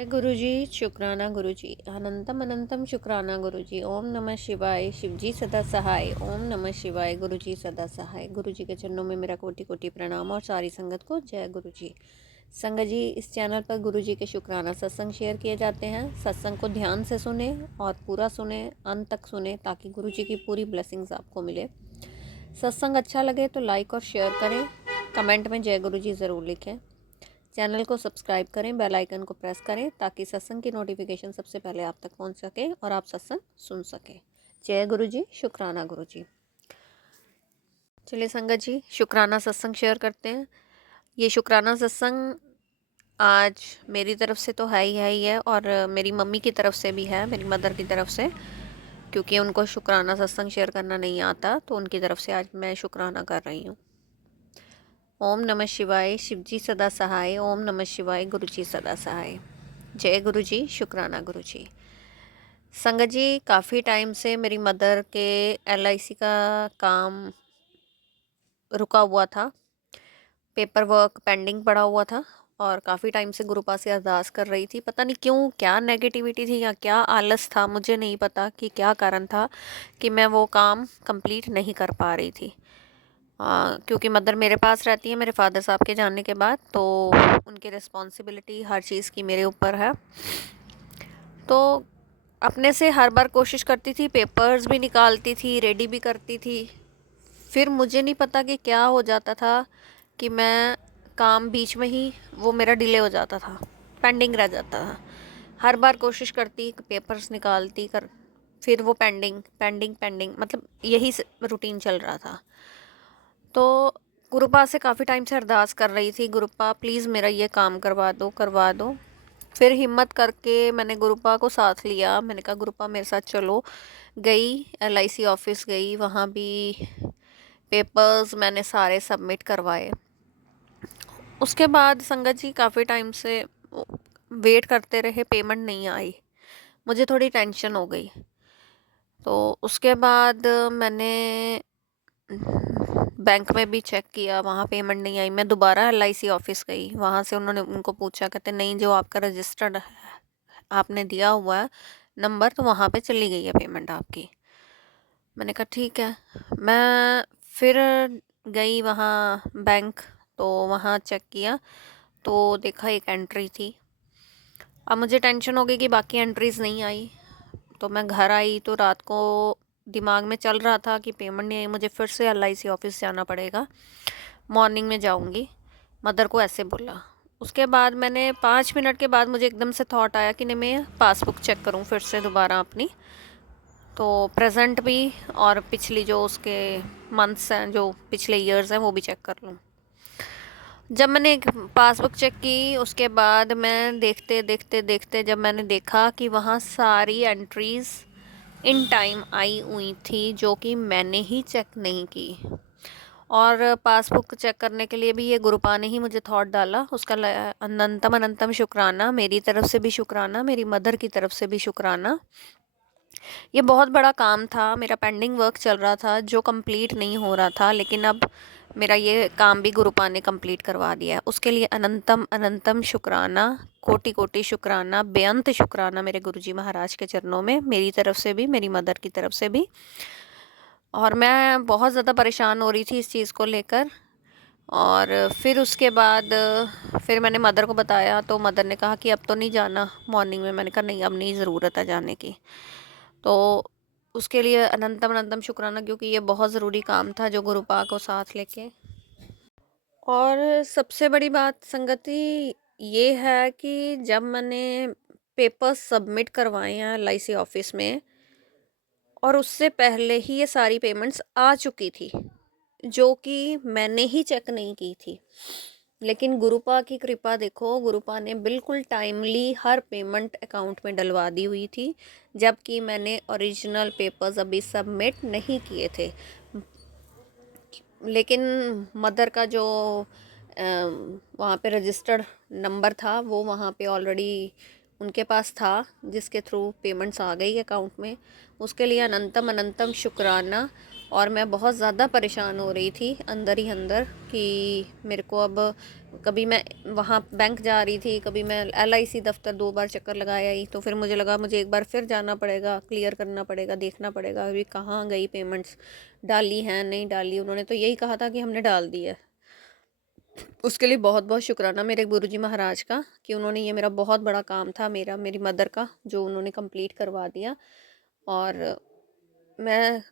गुरुजी शुक्राना गुरुजी अनंतम अनंतम शुक्राना गुरुजी। ओम नमः शिवाय। शिवजी सदा सहाय। ओम नमः शिवाय। गुरुजी सदा सहाय। गुरुजी के चरणों में मेरा कोटि कोटि प्रणाम और सारी संगत को जय गुरुजी। संगत जी, इस चैनल पर गुरुजी के शुक्राना सत्संग शेयर किए जाते हैं। सत्संग को ध्यान से सुने और पूरा सुने, अंत तक सुने, ताकि गुरुजी की पूरी ब्लेसिंग्स आपको मिले। सत्संग अच्छा लगे तो लाइक और शेयर करें। कमेंट में जय गुरुजी ज़रूर लिखें। चैनल को सब्सक्राइब करें, बेल आइकन को प्रेस करें ताकि सत्संग की नोटिफिकेशन सबसे पहले आप तक पहुंच सके और आप सत्संग सुन सकें। जय गुरुजी, शुक्राना गुरुजी। चलिए संगत जी, शुक्राना सत्संग शेयर करते हैं। ये शुक्राना सत्संग आज मेरी तरफ से तो है ही है और मेरी मम्मी की तरफ से भी है, मेरी मदर की तरफ से, क्योंकि उनको शुक्राना सत्संग शेयर करना नहीं आता, तो उनकी तरफ से आज मैं शुक्राना कर रही हूँ। ओम नमः शिवाय। शिवजी सदा सहाय। ओम नमः शिवाय। गुरुजी सदा सहाय। जय गुरुजी, शुक्राना गुरुजी। संगत जी, काफ़ी टाइम से मेरी मदर के LIC का काम रुका हुआ था, पेपर वर्क पेंडिंग पड़ा हुआ था और काफ़ी टाइम से गुरुपा से अरदास कर रही थी। पता नहीं क्यों, क्या नेगेटिविटी थी या क्या आलस था, मुझे नहीं पता कि क्या कारण था कि मैं वो काम कंप्लीट नहीं कर पा रही थी। क्योंकि मदर मेरे पास रहती है मेरे फादर साहब के जाने के बाद, तो उनकी रिस्पॉन्सिबिलिटी हर चीज़ की मेरे ऊपर है। तो अपने से हर बार कोशिश करती थी, पेपर्स भी निकालती थी, रेडी भी करती थी, फिर मुझे नहीं पता कि क्या हो जाता था कि मैं काम बीच में ही वो मेरा डिले हो जाता था, पेंडिंग रह जाता था। हर बार कोशिश करती, पेपर्स निकालती कर, फिर वो पेंडिंग पेंडिंग पेंडिंग, मतलब यही रूटीन चल रहा था। तो गुरुपा से काफ़ी टाइम से अरदास कर रही थी, गुरुपा प्लीज़ मेरा ये काम करवा दो करवा दो। फिर हिम्मत करके मैंने गुरुपा को साथ लिया, मैंने कहा गुरुपा मेरे साथ चलो। गई, LIC ऑफिस गई, वहाँ भी पेपर्स मैंने सारे सबमिट करवाए। उसके बाद संगत जी काफ़ी टाइम से वेट करते रहे, पेमेंट नहीं आई, मुझे थोड़ी टेंशन हो गई। तो उसके बाद मैंने बैंक में भी चेक किया, वहाँ पेमेंट नहीं आई। मैं दोबारा LIC ऑफिस गई, वहाँ से उन्होंने उनको पूछा, कहते नहीं, जो आपका रजिस्टर्ड आपने दिया हुआ है नंबर, तो वहाँ पे चली गई है पेमेंट आपकी। मैंने कहा ठीक है। मैं फिर गई वहाँ बैंक, तो वहाँ चेक किया तो देखा एक एंट्री थी। अब मुझे टेंशन हो गई कि बाकी एंट्रीज़ नहीं आई, तो मैं घर आई तो रात को दिमाग में चल रहा था कि पेमेंट नहीं आई, मुझे फिर से LIC ऑफिस जाना पड़ेगा, मॉर्निंग में जाऊंगी। मदर को ऐसे बोला। उसके बाद मैंने 5 मिनट के बाद मुझे एकदम से थॉट आया कि नहीं, मैं पासबुक चेक करूं फिर से दोबारा अपनी, तो प्रेजेंट भी और पिछली जो उसके मंथ्स हैं, जो पिछले ईयर्स हैं, वो भी चेक कर लूं। जब मैंने पासबुक चेक की, उसके बाद मैं देखते देखते देखते जब मैंने देखा कि वहाँ सारी एंट्रीज़ इन टाइम आई हुई थी, जो कि मैंने ही चेक नहीं की। और पासबुक चेक करने के लिए भी ये गुरुपा ने ही मुझे थॉट डाला, उसका अनंतम अनंतम शुक्राना। मेरी तरफ से भी शुक्राना, मेरी मदर की तरफ से भी शुक्राना। ये बहुत बड़ा काम था, मेरा पेंडिंग वर्क चल रहा था जो कंप्लीट नहीं हो रहा था, लेकिन अब मेरा ये काम भी गुरुपा ने कंप्लीट करवा दिया है। उसके लिए अनंतम अनंतम शुक्राना, कोटि कोटि शुक्राना, बेअंत शुक्राना मेरे गुरुजी महाराज के चरणों में, मेरी तरफ से भी, मेरी मदर की तरफ से भी। और मैं बहुत ज़्यादा परेशान हो रही थी इस चीज़ को लेकर। और फिर उसके बाद फिर मैंने मदर को बताया, तो मदर ने कहा कि अब तो नहीं जाना मॉर्निंग में। मैंने कहा नहीं, अब नहीं ज़रूरत है जाने की। तो उसके लिए अनंतम अनंतम शुक्राना, क्योंकि ये बहुत ज़रूरी काम था जो गुरुपा को साथ लेके। और सबसे बड़ी बात संगति ये है कि जब मैंने पेपर सबमिट करवाए हैं LIC ऑफिस में, और उससे पहले ही ये सारी पेमेंट्स आ चुकी थी, जो कि मैंने ही चेक नहीं की थी। लेकिन गुरुपा की कृपा देखो, गुरुपा ने बिल्कुल टाइमली हर पेमेंट अकाउंट में डलवा दी हुई थी, जबकि मैंने ओरिजिनल पेपर्स अभी सबमिट नहीं किए थे। लेकिन मदर का जो वहाँ पे रजिस्टर्ड नंबर था, वो वहाँ पे ऑलरेडी उनके पास था, जिसके थ्रू पेमेंट्स आ गई अकाउंट में। उसके लिए अनंतम अनंतम शुक्राना। और मैं बहुत ज़्यादा परेशान हो रही थी अंदर ही अंदर कि मेरे को अब, कभी मैं वहाँ बैंक जा रही थी, कभी मैं LIC दफ्तर 2 बार चक्कर लगाया ही, तो फिर मुझे लगा मुझे एक बार फिर जाना पड़ेगा, क्लियर करना पड़ेगा, देखना पड़ेगा अभी कहाँ गई पेमेंट्स, डाली हैं नहीं डाली। उन्होंने तो यही कहा था कि हमने डाल दी है। उसके लिए बहुत बहुत शुक्राना मेरे गुरुजी महाराज का कि उन्होंने, ये मेरा बहुत बड़ा काम था, मेरी मदर का, जो उन्होंने कंप्लीट करवा दिया। और मैं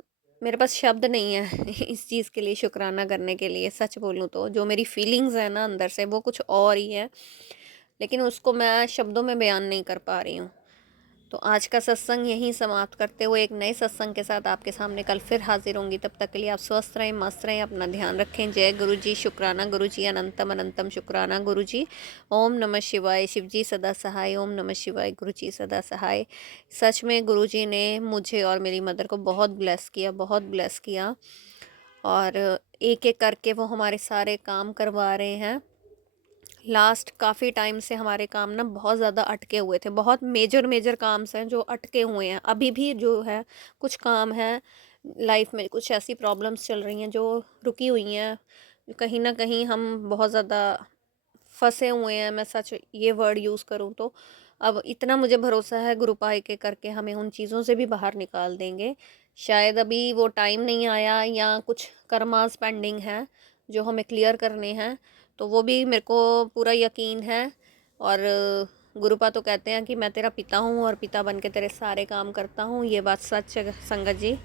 मेरे पास शब्द नहीं है इस चीज़ के लिए शुक्राना करने के लिए। सच बोलूँ तो जो मेरी फीलिंग्स है ना अंदर से, वो कुछ और ही है, लेकिन उसको मैं शब्दों में बयान नहीं कर पा रही हूँ। तो आज का सत्संग यहीं समाप्त करते हुए एक नए सत्संग के साथ आपके सामने कल फिर हाजिर होंगी। तब तक के लिए आप स्वस्थ रहें, मस्त रहें, अपना ध्यान रखें। जय गुरु जी, शुक्राना गुरु जी, अनंतम अनंतम शुक्राना गुरु जी। ओम नमः शिवाय, शिव जी सदा सहाय। ओम नमः शिवाय, गुरु जी सदा सहाय। सच में गुरु जी ने मुझे और मेरी मदर को बहुत ब्लेस किया, बहुत ब्लेस किया। और एक एक करके वो हमारे सारे काम करवा रहे हैं। लास्ट काफ़ी टाइम से हमारे काम ना बहुत ज़्यादा अटके हुए थे, बहुत मेजर मेजर काम्स हैं जो अटके हुए हैं। अभी भी जो है कुछ काम है, लाइफ में कुछ ऐसी प्रॉब्लम्स चल रही हैं जो रुकी हुई हैं। कहीं ना कहीं हम बहुत ज़्यादा फंसे हुए हैं, मैं सच ये वर्ड यूज़ करूँ तो। अब इतना मुझे भरोसा है गुरुपाई के करके हमें उन चीज़ों से भी बाहर निकाल देंगे। शायद अभी वो टाइम नहीं आया, या कुछ कर्मास पेंडिंग है जो हमें क्लियर करने हैं, तो वो भी मेरे को पूरा यकीन है। और गुरुपा तो कहते हैं कि मैं तेरा पिता हूँ और पिता बन के तेरे सारे काम करता हूँ। ये बात सच है संगत जी।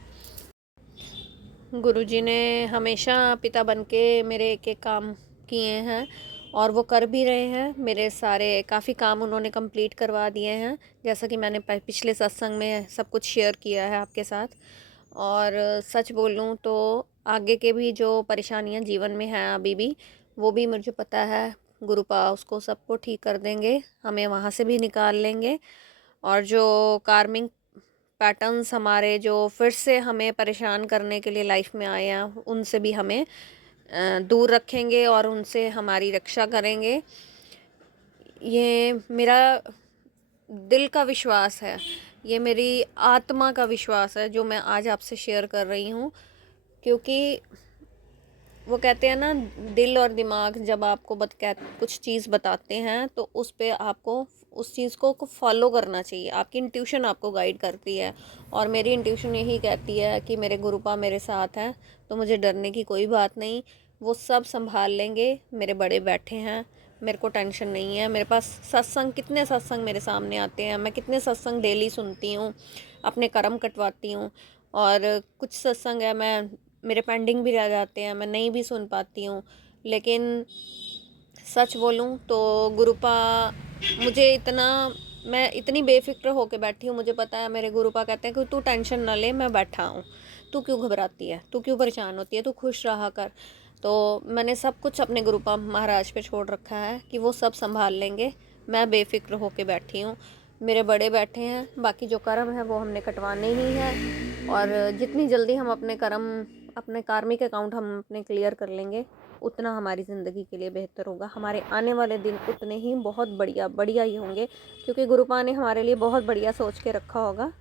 गुरुजी ने हमेशा पिता बन के मेरे एक एक काम किए हैं, और वो कर भी रहे हैं। मेरे सारे काफ़ी काम उन्होंने कंप्लीट करवा दिए हैं, जैसा कि मैंने पिछले सत्संग में सब कुछ शेयर किया है आपके साथ। और सच बोलूँ तो आगे के भी जो परेशानियां जीवन में हैं अभी भी, वो भी मुझे पता है गुरुपा उसको सबको ठीक कर देंगे, हमें वहाँ से भी निकाल लेंगे। और जो कार्मिक पैटर्न्स हमारे जो फिर से हमें परेशान करने के लिए लाइफ में आए हैं, उनसे भी हमें दूर रखेंगे और उनसे हमारी रक्षा करेंगे। ये मेरा दिल का विश्वास है, ये मेरी आत्मा का विश्वास है जो मैं आज आपसे शेयर कर रही हूँ। क्योंकि वो कहते हैं ना, दिल और दिमाग जब आपको कुछ चीज़ बताते हैं तो उस पे आपको उस चीज़ को फॉलो करना चाहिए। आपकी इंट्यूशन आपको गाइड करती है, और मेरी इंट्यूशन यही कहती है कि मेरे गुरुपा मेरे साथ हैं, तो मुझे डरने की कोई बात नहीं। वो सब संभाल लेंगे, मेरे बड़े बैठे हैं, मेरे को टेंशन नहीं है। मेरे पास सत्संग, कितने सत्संग मेरे सामने आते हैं, मैं कितने सत्संग डेली सुनती हूँ, अपने कर्म कटवाती हूँ। और कुछ सत्संग है मैं, मेरे पेंडिंग भी रह जाते हैं, मैं नहीं भी सुन पाती हूँ। लेकिन सच बोलूँ तो गुरुपा मुझे इतना, मैं इतनी बेफिक्र होके बैठी हूँ। मुझे पता है मेरे गुरुपा कहते हैं कि तू टेंशन ना ले, मैं बैठा हूँ, तू क्यों घबराती है, तू क्यों परेशान होती है, तू खुश रहा कर। तो मैंने सब कुछ अपने गुरुपा महाराज पे छोड़ रखा है कि वो सब संभाल लेंगे। मैं बेफिक्र होके बैठी हूँ, मेरे बड़े बैठे हैं, बाकी जो कर्म है वो हमने कटवाने ही है। और जितनी जल्दी हम अपने कर्म, अपने कार्मिक अकाउंट हम अपने क्लियर कर लेंगे, उतना हमारी ज़िंदगी के लिए बेहतर होगा। हमारे आने वाले दिन उतने ही बहुत बढ़िया बढ़िया ही होंगे, क्योंकि गुरुपा ने हमारे लिए बहुत बढ़िया सोच के रखा होगा।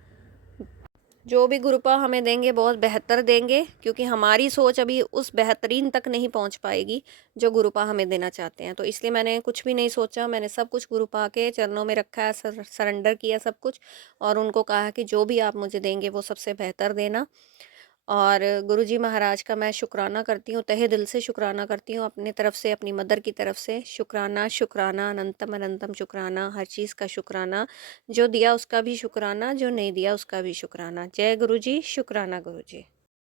जो भी गुरुपा हमें देंगे बहुत बेहतर देंगे, क्योंकि हमारी सोच अभी उस बेहतरीन तक नहीं पहुंच पाएगी जो गुरुपा हमें देना चाहते हैं। तो इसलिए मैंने कुछ भी नहीं सोचा, मैंने सब कुछ गुरुपा के चरणों में रखा है, सरेंडर किया सब कुछ, और उनको कहा कि जो भी आप मुझे देंगे वो सबसे बेहतर देना। और गुरुजी महाराज का मैं शुक्राना करती हूँ, तहे दिल से शुक्राना करती हूँ, अपनी तरफ से, अपनी मदर की तरफ से शुक्राना, शुक्राना, अनंतम अनंतम शुक्राना, हर चीज़ का शुक्राना। जो दिया उसका भी शुक्राना, जो नहीं दिया उसका भी शुक्राना। जय गुरुजी, शुक्राना गुरुजी।